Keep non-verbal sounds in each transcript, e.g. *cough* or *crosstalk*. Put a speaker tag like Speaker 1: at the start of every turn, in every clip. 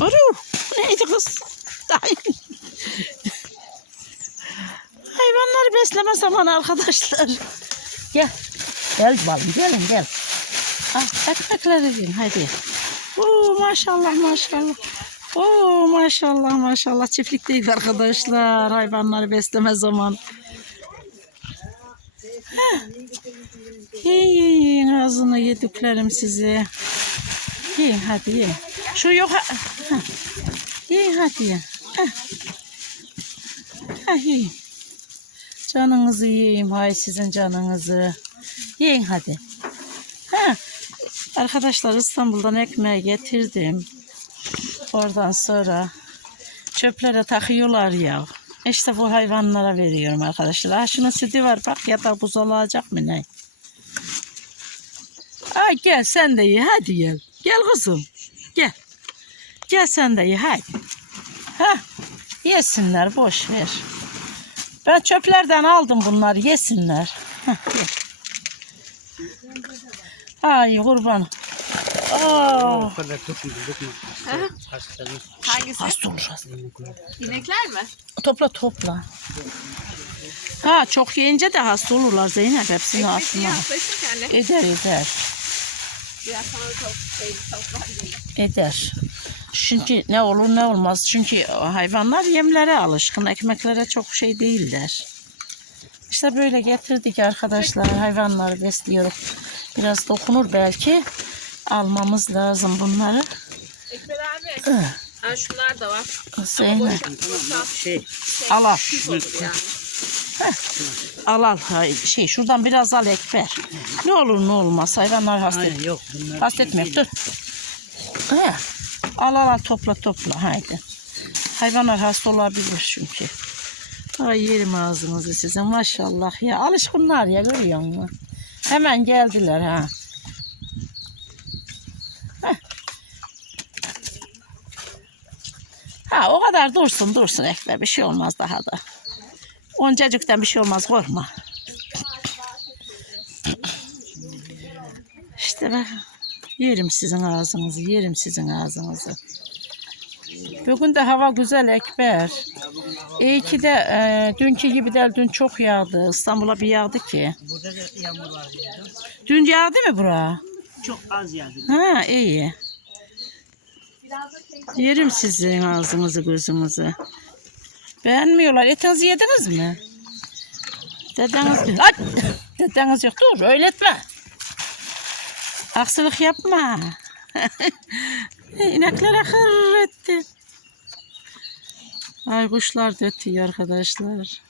Speaker 1: Aru neydi kız? Ay. Hayvanları besleme zamanı arkadaşlar. Gel. Gel balım gelin gel. Ah, ekmekleri yiyin hadi. Oo, maşallah maşallah. Oo, maşallah maşallah çiftlikteyiz arkadaşlar. Hayvanları besleme zamanı. Heh. Yiyin yiyin ağzını yediklerim sizi. Yiyin hadi yiyin. Şu yok. Yiyin hadi. Heh. Heh, yiyin. Canınızı yiyeyim. Hay sizin canınızı. Yiyin hadi. Ha. Arkadaşlar İstanbul'dan ekmeği getirdim. Oradan sonra çöplere takıyorlar ya. İşte bu hayvanlara veriyorum arkadaşlar. Ha şunun sütü var bak ya da buz olacak mı ne? Ay gel sen de ye hadi gel. Gel kızım. Gel. Gel sen de ye hadi. Ha yesinler boş ver. Ben çöplerden aldım bunları yesinler. Hah, ye. Ay kurban. Aa,
Speaker 2: O kadar tutma, tutma. Hastalık.
Speaker 3: Hangisi?
Speaker 1: hasta olur hasta.
Speaker 3: İnekler mi?
Speaker 1: Topla topla. Ha çok yiyince de hasta olurlar Zeynep hepsini
Speaker 3: kendi.
Speaker 1: Eder eder.
Speaker 3: Biraz sana tavuk, şey, gelir.
Speaker 1: Eder. Çünkü ne olur ne olmaz. Çünkü hayvanlar yemlere alışkın. Ekmeklere çok şey değiller. İşte böyle getirdik arkadaşlar. Hayvanları besliyoruz. Biraz dokunur belki. Almamız lazım bunları.
Speaker 3: Ekber abi. Ha şunlar da var.
Speaker 1: Zeynep.
Speaker 3: Boşa
Speaker 2: Şey,
Speaker 1: Al al. Al al. Şey şuradan biraz al ekber. Ne olur ne olmaz. Hayvanlar hasta.
Speaker 2: hayır yok. Bunlar
Speaker 1: Hasta etmiyor. Dur. He. Al al al topla topla. Haydi. Hayvanlar hasta olabilir çünkü. Ay yerim ağzınızı sizin maşallah ya. Alışkınlar ya görüyor musun? Hemen geldiler ha. Heh. Ha o kadar dursun dursun ekber bir şey olmaz daha da. Oncacıktan bir şey olmaz korkma. İşte bak. Yerim sizin ağzınızı, yerim sizin ağzınızı. Bugün de hava güzel Ekber. İyi ki de e, dünkü gibi değil, dün çok yağdı. İstanbul'a bir yağdı ki.
Speaker 2: Burada da yağmur var.
Speaker 1: Dün yağdı mı bura?
Speaker 2: Çok az yağdı.
Speaker 1: Ha iyi. Yerim sizin ağzınızı gözünüzü. Beğenmiyorlar. Etinizi yediniz mi? Dedeniz, Ay! *laughs* Dedeniz yok. Dur öyle etme. Aksilik yapma. *laughs* İneklere hırr etti. Ay kuşlar da arkadaşlar.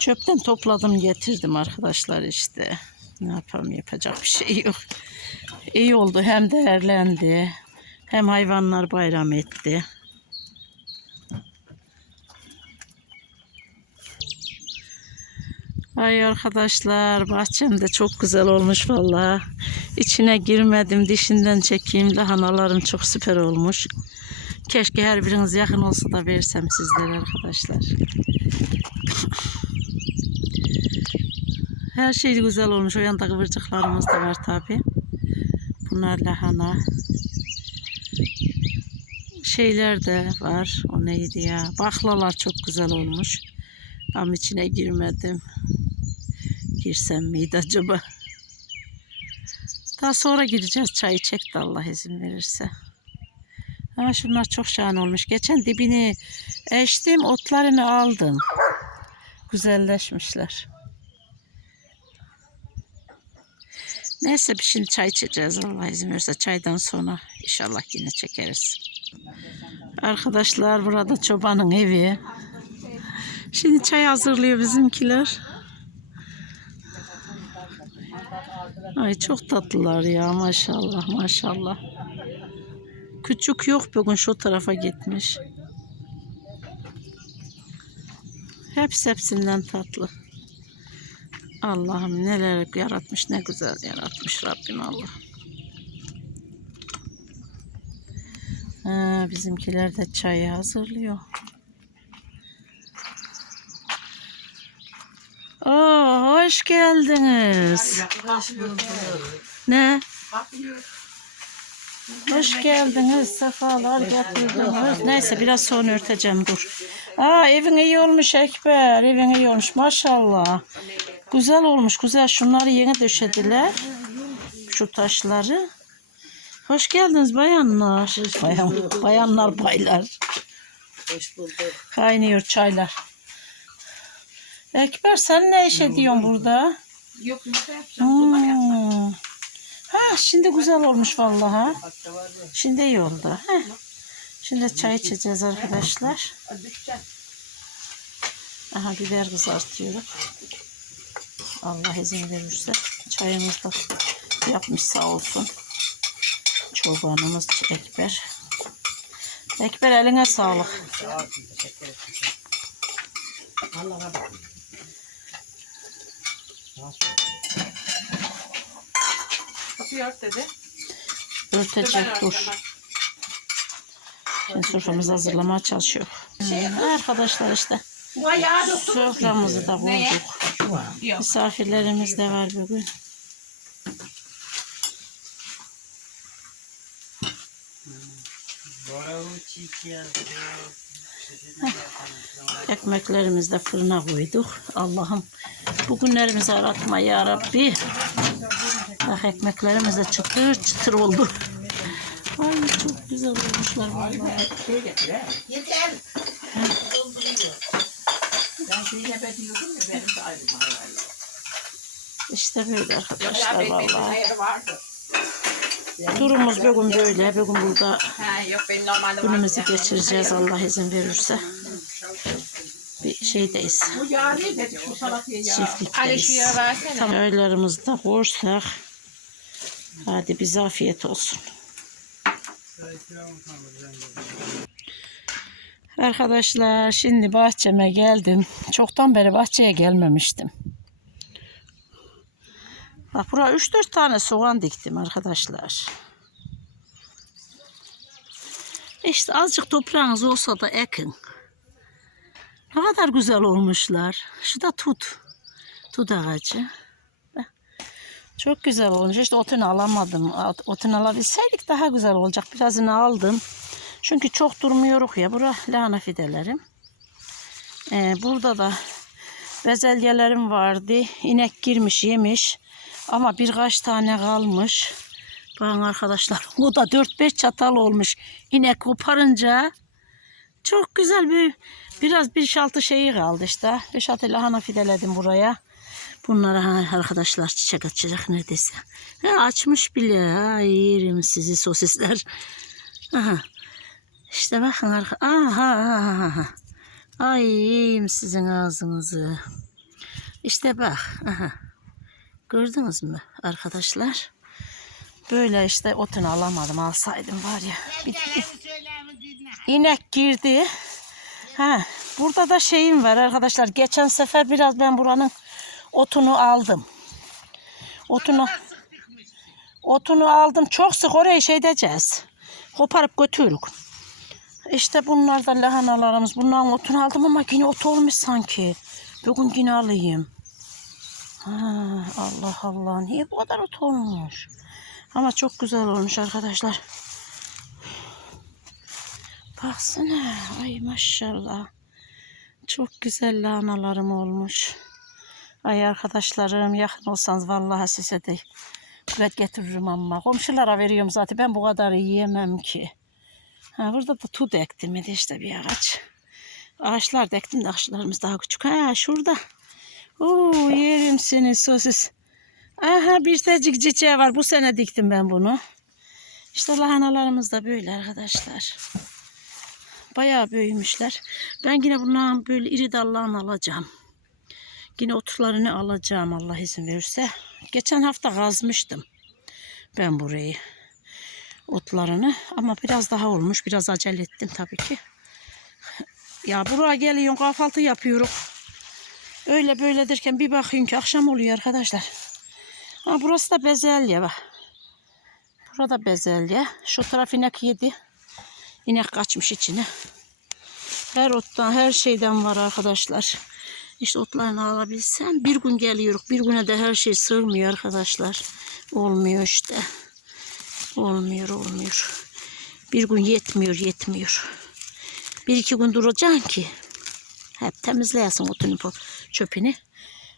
Speaker 1: Çöpten topladım getirdim arkadaşlar işte. Ne yapalım yapacak bir şey yok. İyi oldu hem değerlendi. Hem hayvanlar bayram etti. Ay arkadaşlar bahçem de çok güzel olmuş valla. İçine girmedim dişinden çekeyim. Lahanalarım çok süper olmuş. Keşke her biriniz yakın olsa da versem sizlere arkadaşlar. Her şey güzel olmuş. O yanda kıvırcıklarımız da var tabi. Bunlar lahana. Şeyler de var. O neydi ya? Baklalar çok güzel olmuş. Ama içine girmedim. Girsem miydi acaba? Daha sonra gideceğiz. Çayı çekti Allah izin verirse. Ama şunlar çok şahane olmuş. Geçen dibini eştim, otlarını aldım. Güzelleşmişler. Neyse bir şimdi çay içeceğiz Allah izin verirse. Çaydan sonra inşallah yine çekeriz. Arkadaşlar burada çobanın evi. Şimdi çay hazırlıyor bizimkiler. Ay çok tatlılar ya maşallah maşallah. Küçük yok bugün şu tarafa gitmiş. Hepsi hepsinden tatlı. Allah'ım neler yaratmış ne güzel yaratmış Rabbim Allah. Ha, bizimkiler de çayı hazırlıyor. Oo, hoş geldiniz. Ne? Hoş geldiniz. Sefalar getirdiniz. Neyse biraz sonra örteceğim dur. Aa evin iyi olmuş Ekber. Evin iyi olmuş maşallah. Güzel olmuş güzel. Şunları yeni döşediler. Şu taşları. Hoş geldiniz bayanlar. Bayan, bayanlar baylar.
Speaker 4: Hoş bulduk.
Speaker 1: Kaynıyor çaylar. Ekber sen ne iş ediyorsun burada?
Speaker 3: Yok yumurta yapacağım.
Speaker 1: Hmm. Ha şimdi güzel olmuş vallahi. Şimdi iyi oldu. Heh. Şimdi çay içeceğiz arkadaşlar. Aha biber kızartıyorum. Allah izin verirse çayımız da yapmış sağ olsun. Çobanımız Ekber. Ekber eline sağlık.
Speaker 3: Kapıyı ört dedi.
Speaker 1: Örtecek dur. Şimdi soframızı hazırlamaya çalışıyor. Arkadaşlar işte soframızı da kurduk.
Speaker 3: Yok.
Speaker 1: Misafirlerimiz de var bugün.
Speaker 2: Bora çiğ yazdı.
Speaker 1: Ekmeklerimizi de fırına koyduk. Allah'ım bugünlerimizi aratma ya Rabbi. Bak ekmeklerimiz de çıtır çıtır oldu. Ay çok güzel olmuşlar vallahi.
Speaker 4: Yeter. Dolduruyor. Ben Zeynep'e ya benim de ayrım var.
Speaker 1: İşte böyle arkadaşlar vallahi.
Speaker 3: vardı.
Speaker 1: Durumumuz bugün böyle. Bugün burada
Speaker 3: Ha yok benim normalde
Speaker 1: günümüzü geçireceğiz Allah izin verirse. Bir şeydeyiz. Çiftlikteyiz. Tam öğlerimizi de koysak. Hadi bize afiyet olsun. Arkadaşlar şimdi bahçeme geldim. Çoktan beri bahçeye gelmemiştim. Bak buraya 3-4 tane soğan diktim arkadaşlar. İşte azıcık toprağınız olsa da ekin. Ne kadar güzel olmuşlar. Şu da tut. Tut ağacı. Çok güzel olmuş. İşte otunu alamadım. Ot- Otunu alabilseydik daha güzel olacak. Birazını aldım. Çünkü çok durmuyoruz ya. Bura lahana fidelerim. Ee, burada da bezelyelerim vardı. İnek girmiş yemiş. Ama birkaç tane kalmış. Bakın arkadaşlar *laughs* o da 4-5 çatal olmuş. İnek koparınca çok güzel bir biraz bir şaltı şeyi kaldı işte. 5-6 lahana fideledim buraya. Bunlara ha, arkadaşlar çiçek açacak neredeyse. Ha, açmış bile. Ay yerim sizi sosisler. Aha. İşte bakın arka. Aha, aha, aha. Ay yiyeyim sizin ağzınızı. İşte bak. Aha. Gördünüz mü arkadaşlar? Böyle işte otunu alamadım. Alsaydım var ya. Bir, İnek girdi. Ha, burada da şeyim var arkadaşlar. Geçen sefer biraz ben buranın otunu aldım. Otunu otunu aldım. Çok sık oraya şey edeceğiz. Koparıp götürürük. İşte bunlar da lahanalarımız. Bunların otunu aldım ama yine ot olmuş sanki. Bugün yine alayım. Allah Allah. Niye bu kadar ot olmuş? Ama çok güzel olmuş arkadaşlar. Baksana. Ay maşallah. Çok güzel lahanalarım olmuş. Ay arkadaşlarım yakın olsanız vallahi size de bulet getiririm ama. Komşulara veriyorum zaten. Ben bu kadar yiyemem ki. Ha, burada da tut ektim de işte bir ağaç. Ağaçlar da de ağaçlarımız daha küçük. Ha şurada. Oo yerim seni sosis. Aha bir tecik çiçeği var. Bu sene diktim ben bunu. İşte lahanalarımız da böyle arkadaşlar. Bayağı büyümüşler. Ben yine bundan böyle iri dallarını alacağım. Yine otlarını alacağım Allah izin verirse. Geçen hafta kazmıştım ben burayı. Otlarını ama biraz daha olmuş. Biraz acele ettim tabii ki. Ya buraya geliyorum kahvaltı yapıyorum. Öyle böyle derken bir bakayım ki akşam oluyor arkadaşlar. Ha, burası da bezelye bak. Burada bezelye. Şu taraf inek yedi. İnek kaçmış içine. Her ottan her şeyden var arkadaşlar. İşte otlarını alabilsem bir gün geliyoruz. Bir güne de her şey sığmıyor arkadaşlar. Olmuyor işte. Olmuyor olmuyor. Bir gün yetmiyor yetmiyor. Bir iki gün duracaksın ki hep temizleyesin otunu bu çöpünü.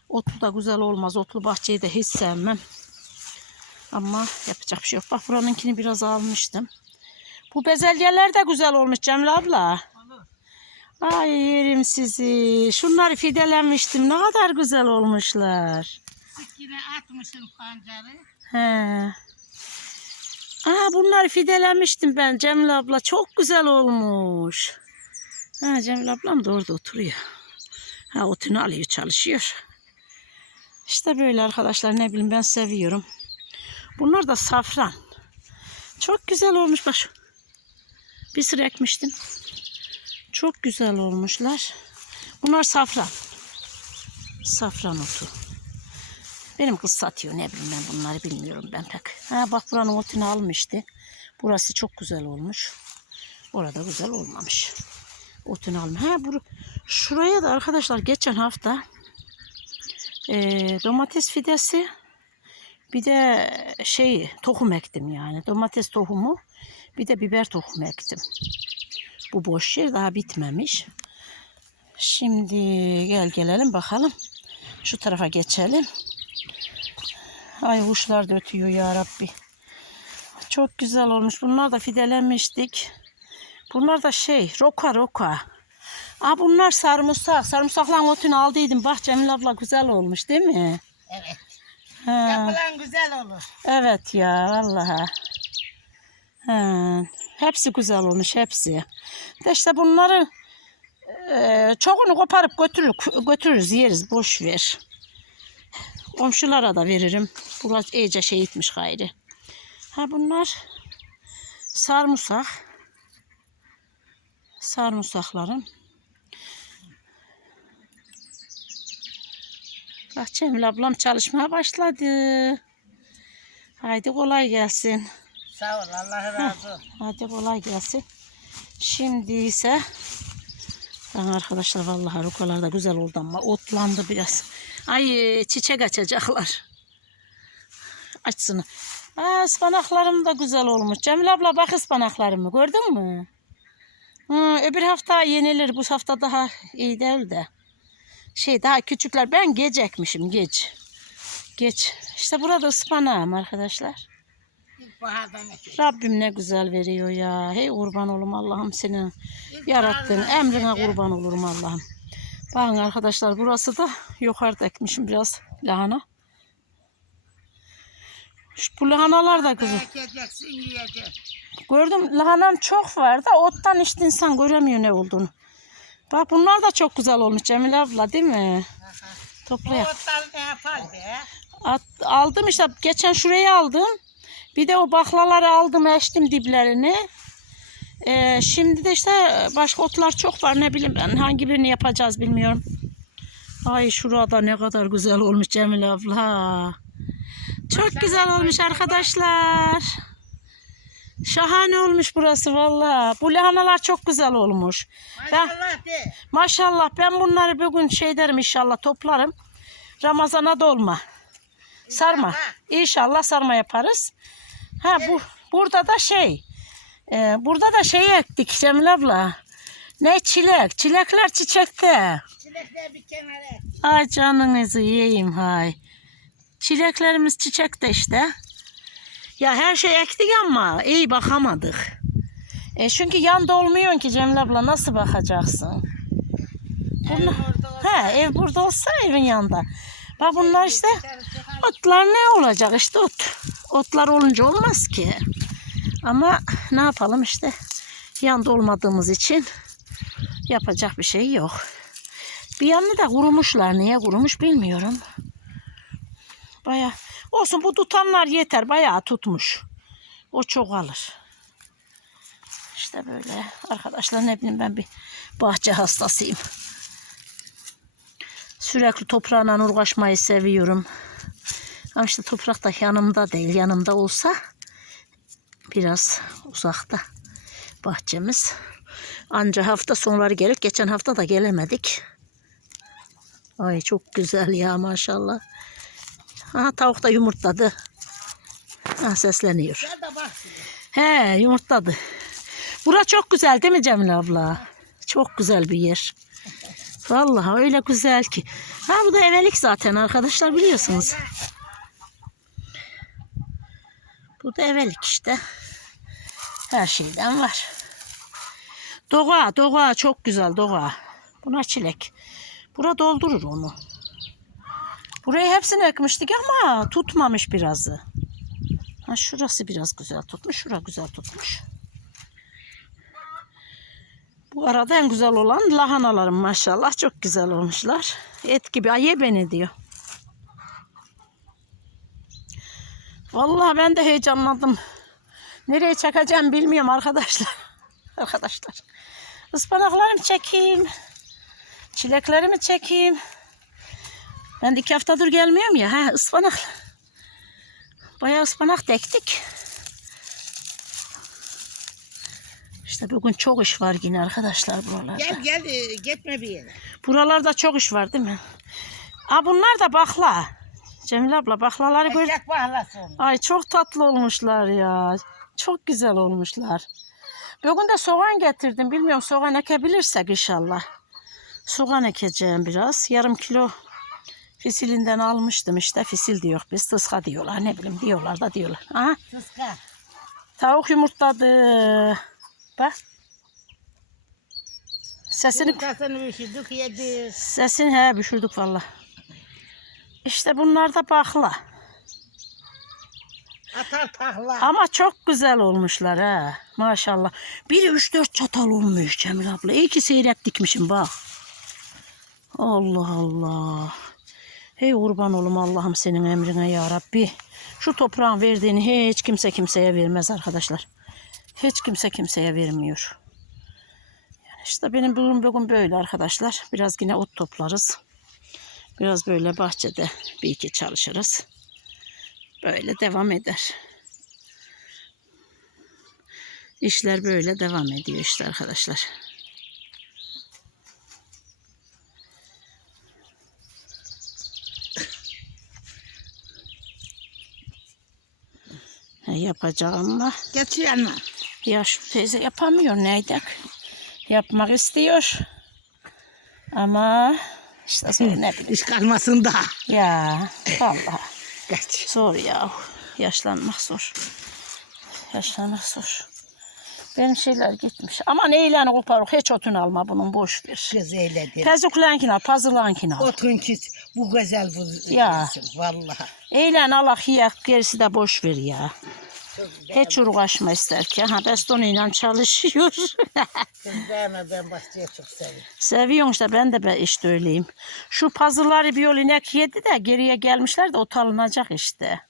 Speaker 1: Otlu da güzel olmaz. Otlu bahçeyi de hiç sevmem. Ama yapacak bir şey yok. Bak buranınkini biraz almıştım. Bu bezelyeler de güzel olmuş Cemile abla. Ay yerim sizi. Şunları fidelemiştim. Ne kadar güzel olmuşlar.
Speaker 4: Yine atmışım pancarı.
Speaker 1: He. Aa bunları fidelemiştim ben Cemile abla. Çok güzel olmuş. Ha Cemile ablam da orada oturuyor. Ha otunu alıyor çalışıyor. İşte böyle arkadaşlar ne bileyim ben seviyorum. Bunlar da safran. Çok güzel olmuş bak. şu. Bir sürü ekmiştim. Çok güzel olmuşlar. Bunlar safran. Safran otu. Benim kız satıyor ne bileyim ben bunları bilmiyorum ben pek. Ha bak buranın otunu almıştı. Burası çok güzel olmuş. Orada güzel olmamış. Otunu almış. Ha bur şuraya da arkadaşlar geçen hafta eee, domates fidesi bir de şey tohum ektim yani. Domates tohumu bir de biber tohumu ektim. Bu boş yer daha bitmemiş. Şimdi gel gelelim bakalım. Şu tarafa geçelim. Ay kuşlar da ötüyor ya Rabbi. Çok güzel olmuş. Bunlar da fidelenmiştik. Bunlar da şey roka roka. Aa bunlar sarımsak. Sarımsakla otunu aldıydım. Bak Cemil abla güzel olmuş değil mi?
Speaker 4: Evet.
Speaker 1: Ha,
Speaker 4: Yapılan güzel olur.
Speaker 1: evet ya vallahi. Ha, hepsi güzel olmuş hepsi. De işte bunları e, çoğunu koparıp götürür, götürürüz yeriz boş ver. Komşulara da veririm. Burası iyice şey etmiş gayri. Ha bunlar sarımsak. Sarımsaklarım. Bak Cemil ablam çalışmaya başladı. Haydi kolay gelsin.
Speaker 4: Sağ ol Allah razı olsun. *laughs*
Speaker 1: Hadi kolay gelsin. Şimdi ise ben arkadaşlar vallahi rukalar da güzel oldu ama otlandı biraz. Ay çiçek açacaklar. Açsın. Aa, ıspanaklarım da güzel olmuş. Cemil abla bak ıspanaklarımı gördün mü? Hı, öbür hafta yenilir. Bu hafta daha iyi değil de. Şey daha küçükler. Ben geç ekmişim geç. Geç. İşte burada ıspanağım arkadaşlar. Rabbim ne güzel veriyor ya. Hey kurban olum Allah'ım senin yarattığın emrine kurban olurum Allah'ım. Bakın arkadaşlar burası da yukarıda ekmişim biraz lahana. Şu, bu lahanalar da
Speaker 4: yiyeceksin.
Speaker 1: Gördüm lahanam çok var da ottan işte insan göremiyor ne olduğunu. Bak bunlar da çok güzel olmuş Cemile abla değil mi?
Speaker 4: O
Speaker 1: Toplayalım.
Speaker 4: otlar ne yapar be?
Speaker 1: At, aldım işte geçen şuraya aldım. Bir de o baklaları aldım eştim diplerini. Ee, şimdi de işte başka otlar çok var ne bileyim ben hangi birini yapacağız bilmiyorum. Ay şurada ne kadar güzel olmuş Cemile abla. Çok güzel olmuş arkadaşlar. Şahane olmuş burası valla. Bu lahanalar çok güzel olmuş.
Speaker 4: Maşallah de.
Speaker 1: maşallah ben bunları bugün şey derim inşallah toplarım. Ramazana dolma. Sarma. İnşallah sarma yaparız. Ha bu burada da şey. e, burada da şey ektik Cemil abla. Ne çilek? Çilekler çiçekte.
Speaker 4: Çilekler bir kenara.
Speaker 1: Ay canınızı yiyeyim hay. Çileklerimiz çiçekte işte. Ya her şey ektik ama iyi bakamadık. E çünkü yan dolmuyor ki Cemil abla nasıl bakacaksın?
Speaker 4: Olsa
Speaker 1: He ev burada olsa evin yanında. Bak bunlar işte. Otlar ne olacak işte ot. Otlar olunca olmaz ki. Ama ne yapalım işte yanda olmadığımız için yapacak bir şey yok. Bir yanı da kurumuşlar. Niye kurumuş bilmiyorum. Baya olsun bu tutanlar yeter. Bayağı tutmuş. O çok alır. İşte böyle arkadaşlar ne bileyim ben bir bahçe hastasıyım. Sürekli toprağla uğraşmayı seviyorum. Ama işte toprak da yanımda değil. Yanımda olsa biraz uzakta bahçemiz. Anca hafta sonları gelir. Geçen hafta da gelemedik. Ay çok güzel ya maşallah. Aha tavuk da yumurtladı. Ha, sesleniyor. He yumurtladı. Bura çok güzel değil mi Cemile abla? Çok güzel bir yer. Vallahi öyle güzel ki. Ha bu da evelik zaten arkadaşlar biliyorsunuz. Bu da evelik işte. Her şeyden var. Doğa, doğa çok güzel doğa. Buna çilek. Bura doldurur onu. Burayı hepsini ekmiştik ama tutmamış birazı. Ha şurası biraz güzel tutmuş, şura güzel tutmuş. Bu arada en güzel olan lahanalarım maşallah çok güzel olmuşlar. Et gibi ay ye beni diyor. Vallahi ben de heyecanlandım. Nereye çekeceğim bilmiyorum arkadaşlar. *laughs* arkadaşlar. Ispanaklarımı çekeyim. Çileklerimi çekeyim. Ben iki haftadır gelmiyorum ya. Ha, ıspanak. Bayağı ıspanak dektik. İşte bugün çok iş var yine arkadaşlar buralarda.
Speaker 4: Gel gel e, gitme bir yere.
Speaker 1: Buralarda çok iş var değil mi? Aa bunlar da bakla. Cemile abla baklaları gör. Ay çok tatlı olmuşlar ya. Çok güzel olmuşlar. Bugün de soğan getirdim. Bilmiyorum soğan ekebilirsek inşallah. Soğan ekeceğim biraz. Yarım kilo fisilinden almıştım işte. Fisil diyor biz. Tıska diyorlar. Ne bileyim diyorlar da diyorlar. Aha,
Speaker 4: Sıska.
Speaker 1: tavuk yumurtladı. Bak. Sesini
Speaker 4: Yumurtasını üşüdük yedik.
Speaker 1: Sesini he düşürdük valla. İşte bunlar da bakla.
Speaker 4: Atar tahla.
Speaker 1: Ama çok güzel olmuşlar ha. Maşallah. Biri üç dört çatal olmuş Cemil abla. İyi ki seyret dikmişim bak. Allah Allah. Hey kurban olum Allah'ım senin emrine ya Rabbi. Şu toprağın verdiğini hiç kimse kimseye vermez arkadaşlar. Hiç kimse kimseye vermiyor. Yani işte benim bugün bugün böyle arkadaşlar. Biraz yine ot toplarız. Biraz böyle bahçede bir iki çalışırız. Böyle devam eder. İşler böyle devam ediyor işte arkadaşlar. Yapacağım ama
Speaker 4: Geç yanına.
Speaker 1: ya şu teyze yapamıyor neydik? Yapmak istiyor. Ama işte sonra ne bileyim.
Speaker 4: İş kalmasın da.
Speaker 1: Ya vallahi. *laughs*
Speaker 4: Geç.
Speaker 1: Zor ya. Yaşlanmak zor. Yaşlanmak zor. Benim şeyler gitmiş. Ama neyle koparık hiç otunu alma bunun boş ver.
Speaker 4: Kız eyledim.
Speaker 1: Pezuklenkini al, pazılankini al.
Speaker 4: Otun ki bu güzel bu.
Speaker 1: Ya.
Speaker 4: Vallahi.
Speaker 1: Eyle alak yiyak gerisi de boş ver ya. Hiç uğraşma isterken. Ha bastonuyla çalışıyor.
Speaker 4: Kız deme ben bahçeyi çok seviyorum.
Speaker 1: Seviyorum işte ben de ben işte öyleyim. Şu pazıları bir yol inek yedi de geriye gelmişler de ot alınacak işte.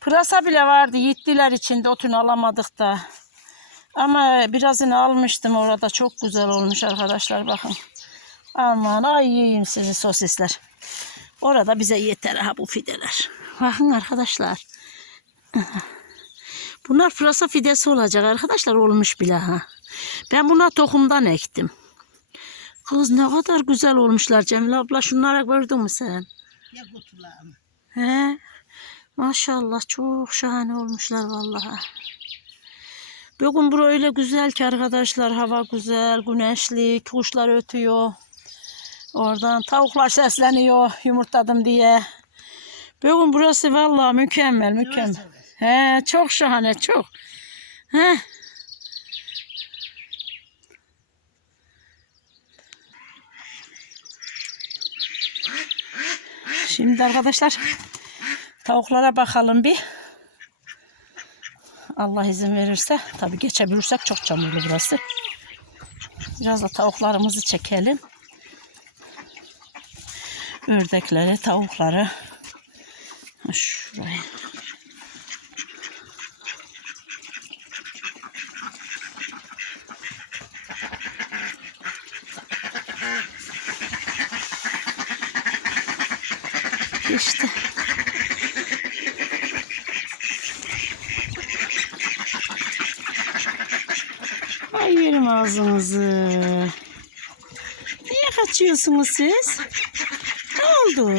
Speaker 1: Pırasa bile vardı yittiler içinde otunu alamadık da. Ama birazını almıştım orada çok güzel olmuş arkadaşlar bakın. Aman ay yiyeyim sizi sosisler. Orada bize yeter ha bu fideler. Bakın arkadaşlar. Bunlar pırasa fidesi olacak arkadaşlar olmuş bile ha. Ben buna tohumdan ektim. Kız ne kadar güzel olmuşlar Cemile abla. Şunlara gördün mü sen?
Speaker 4: Ya kutularım.
Speaker 1: He? Maşallah çok şahane olmuşlar vallahi. Bugün bura öyle güzel ki arkadaşlar. Hava güzel, güneşli, kuşlar ötüyor. Oradan tavuklar sesleniyor yumurtladım diye. Bugün burası vallahi mükemmel, mükemmel. He, çok şahane, çok. He. Şimdi arkadaşlar tavuklara bakalım bir. Allah izin verirse tabi geçebilirsek çok çamurlu burası. Biraz da tavuklarımızı çekelim. Ördekleri, tavukları. Şuraya. İşte. Ay yerim ağzınızı. Niye kaçıyorsunuz siz? Ne oldu?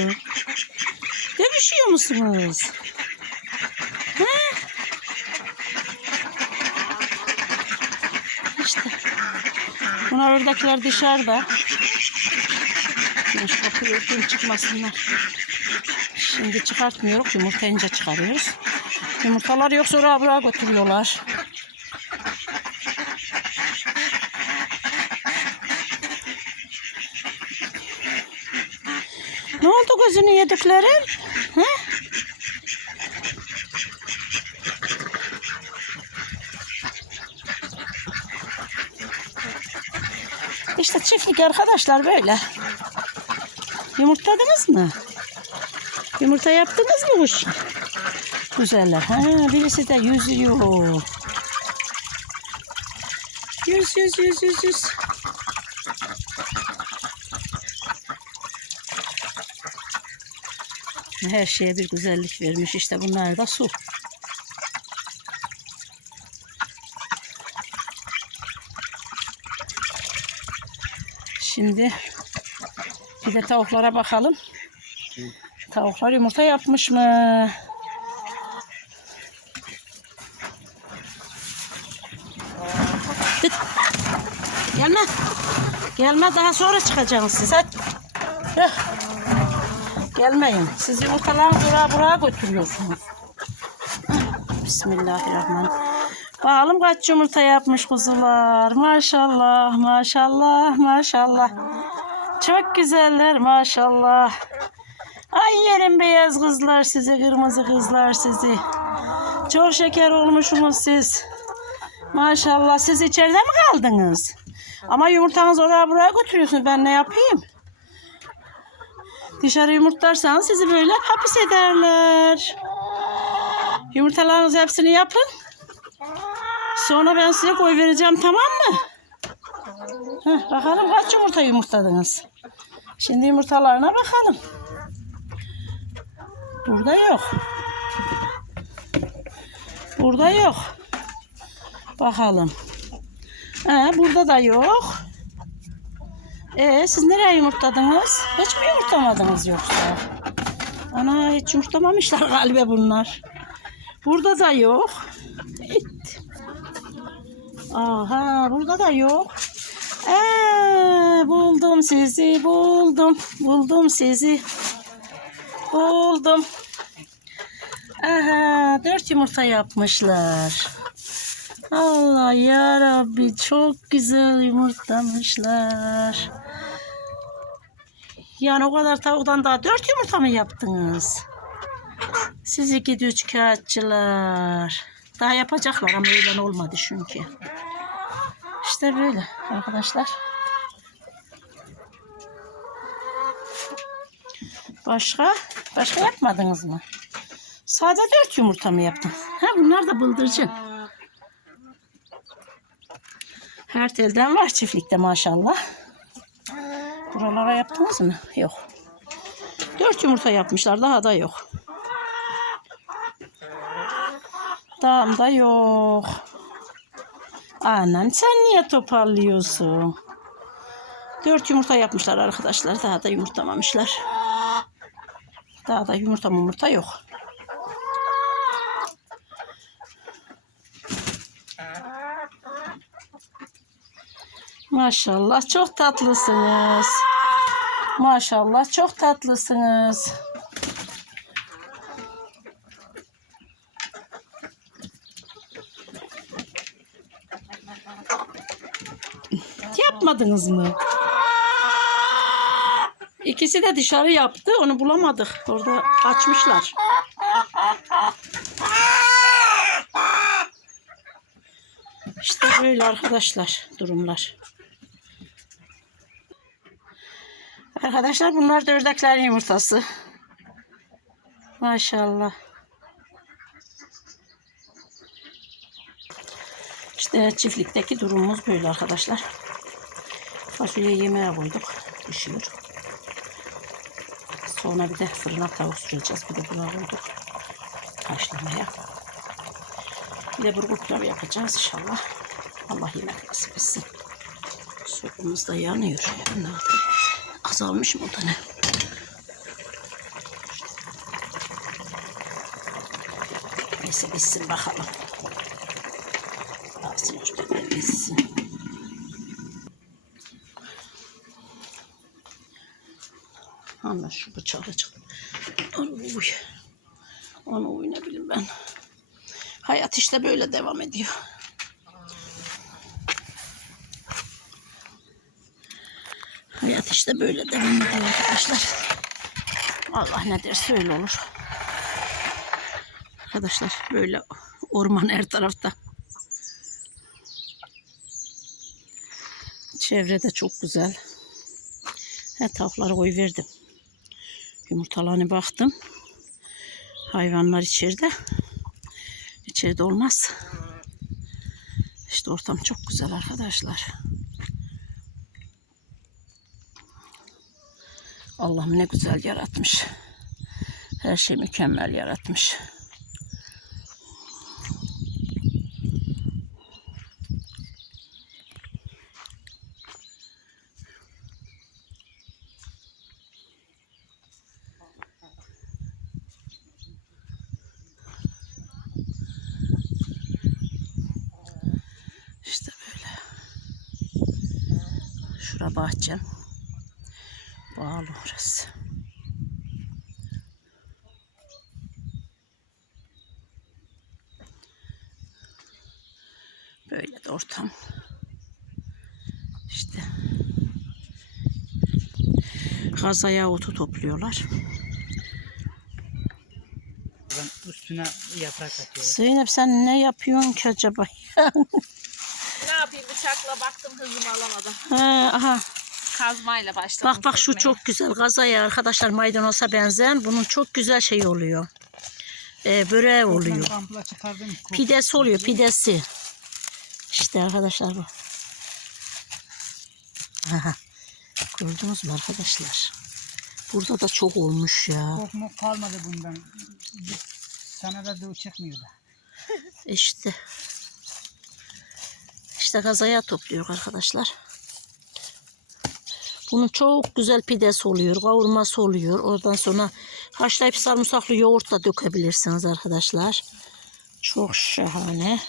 Speaker 1: Demiş düşüyor musunuz? He? İşte. Bunlar oradakiler dışarıda. Şu kapıyı çıkmasınlar. Şimdi çıkartmıyoruz. Yumurtayınca çıkarıyoruz. Yumurtalar yoksa oraya buraya götürüyorlar. Ne oldu gözünü yediklerin? He? İşte çiftlik arkadaşlar böyle. Yumurtladınız mı? Yumurta yaptınız mı kuş? Güzeller. Ha, birisi de yüzüyor. Yüz yüz yüz yüz yüz. Her şeye bir güzellik vermiş. İşte bunlar da su. Şimdi bir de tavuklara bakalım. Tavuklar yumurta yapmış mı? Tıt. Gelme. Gelme daha sonra çıkacaksınız siz. Hadi. Gelmeyin. Siz yumurtalarını buraya buraya götürüyorsunuz. Bismillahirrahmanirrahim. Bakalım kaç yumurta yapmış kuzular. Maşallah, maşallah, maşallah. Çok güzeller maşallah. Ay yerim beyaz kızlar sizi, kırmızı kızlar sizi. Çok şeker olmuşsunuz siz. Maşallah siz içeride mi kaldınız? Ama yumurtanızı oraya buraya götürüyorsunuz. Ben ne yapayım? Dışarı yumurtlarsanız sizi böyle hapis ederler. Yumurtalarınızı hepsini yapın. Sonra ben size koy vereceğim tamam mı? Heh, bakalım kaç yumurta yumurtladınız. Şimdi yumurtalarına bakalım. Burada yok. Burada yok. Bakalım. Ee, burada da yok. Ee, siz nereye yumurtladınız? Hiç mi yumurtlamadınız yoksa? Ana hiç yumurtlamamışlar galiba bunlar. Burada da yok. İt. Aha burada da yok. Ee, buldum sizi buldum. Buldum sizi. Buldum. Aha dört yumurta yapmışlar. Allah ya Rabbi çok güzel yumurtlamışlar. Yani o kadar tavuktan daha dört yumurta mı yaptınız? Siz iki üç kağıtçılar. Daha yapacaklar ama öyle olmadı çünkü. İşte böyle arkadaşlar. Başka? Başka yapmadınız mı? Sade dört yumurta mı yaptın? Ha bunlar da bıldırcın. Her telden var çiftlikte maşallah. Buralara yaptınız mı? Yok. Dört yumurta yapmışlar. Daha da yok. Dağımda yok. Anam sen niye toparlıyorsun? Dört yumurta yapmışlar arkadaşlar. Daha da yumurtlamamışlar. Daha da yumurta yumurta yok. Maşallah çok tatlısınız. Maşallah çok tatlısınız. Yapmadınız mı? İkisi de dışarı yaptı. Onu bulamadık. Orada açmışlar. İşte böyle arkadaşlar durumlar. Arkadaşlar bunlar da ördeklerin yumurtası. Maşallah. İşte çiftlikteki durumumuz böyle arkadaşlar. Fasulye yemeğe koyduk. Pişiyor. Sonra bir de fırına tavuk süreceğiz. Bir de buna koyduk. Haşlamaya. Bir de burgu pilav yapacağız inşallah. Allah yemek nasip etsin. Sopamız da yanıyor. Ne yapayım? Azalmış mı o da ne? Neyse gitsin bakalım. Alsın üstüne gitsin. Hemen şu bıçağı çık. Uy. Onu bileyim ben. Hayat işte böyle devam ediyor. Hayat işte böyle devam ediyor arkadaşlar. Allah ne derse öyle olur. Arkadaşlar böyle orman her tarafta. Çevrede çok güzel. He tavukları koy verdim. Yumurtalarına baktım. Hayvanlar içeride. İçeride olmaz. İşte ortam çok güzel arkadaşlar. Allah'ım ne güzel yaratmış. Her şey mükemmel yaratmış. İşte böyle. Şura bahçem. Bağlı orası. Böyle de ortam. İşte. Kazaya otu topluyorlar.
Speaker 2: Ben üstüne yaprak atıyorum.
Speaker 1: Zeynep sen ne yapıyorsun ki acaba?
Speaker 3: Ne yapayım bıçakla baktım hızımı alamadım.
Speaker 1: ha, aha.
Speaker 3: Kazmayla başladım.
Speaker 1: Bak bak şu çok güzel gazaya arkadaşlar maydanoza benzeyen bunun çok güzel şey oluyor. Ee, böreği oluyor. Pidesi oluyor pidesi. İşte arkadaşlar bu. Aha. Gördünüz mü arkadaşlar? Burada da çok olmuş ya.
Speaker 2: Kokmuk kalmadı bundan. Sana da dığı çıkmıyor da.
Speaker 1: İşte. İşte gazaya topluyor arkadaşlar. Bunun çok güzel pidesi oluyor, kavurması oluyor. Oradan sonra haşlayıp sarımsaklı yoğurt da dökebilirsiniz arkadaşlar. Çok şahane.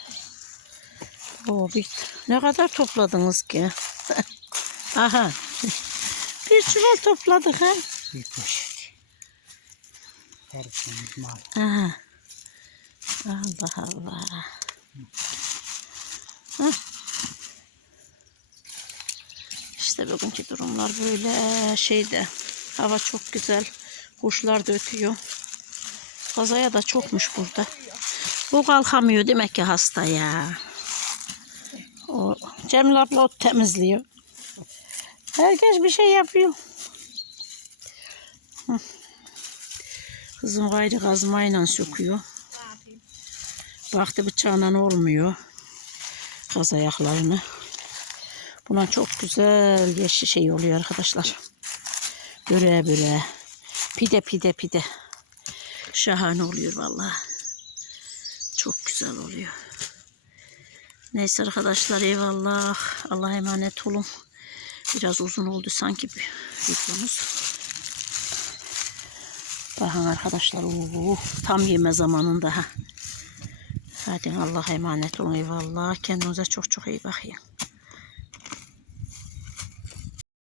Speaker 1: O bir ne kadar topladınız ki? *laughs* Aha. Bir çuval topladık ha.
Speaker 2: Mal.
Speaker 1: Aha. Allah Allah. Hı. İşte bugünkü durumlar böyle şeyde. Hava çok güzel. Kuşlar da ötüyor. Kazaya da çokmuş burada. Bu kalkamıyor demek ki hasta ya. O Cemil abla ot temizliyor. Herkes bir şey yapıyor. Kızım gayrı kazmayla söküyor. Baktı bıçağla olmuyor. Kaz ayaklarını. Buna çok güzel yeşil şey oluyor arkadaşlar. Böreğe böreğe. Pide pide pide. Şahane oluyor vallahi. Çok güzel oluyor. Neyse arkadaşlar eyvallah. Allah'a emanet olun. Biraz uzun oldu sanki videomuz. Bakın arkadaşlar oo, tam yeme zamanında ha. Hadi Allah'a emanet olun eyvallah. Kendinize çok çok iyi bakın.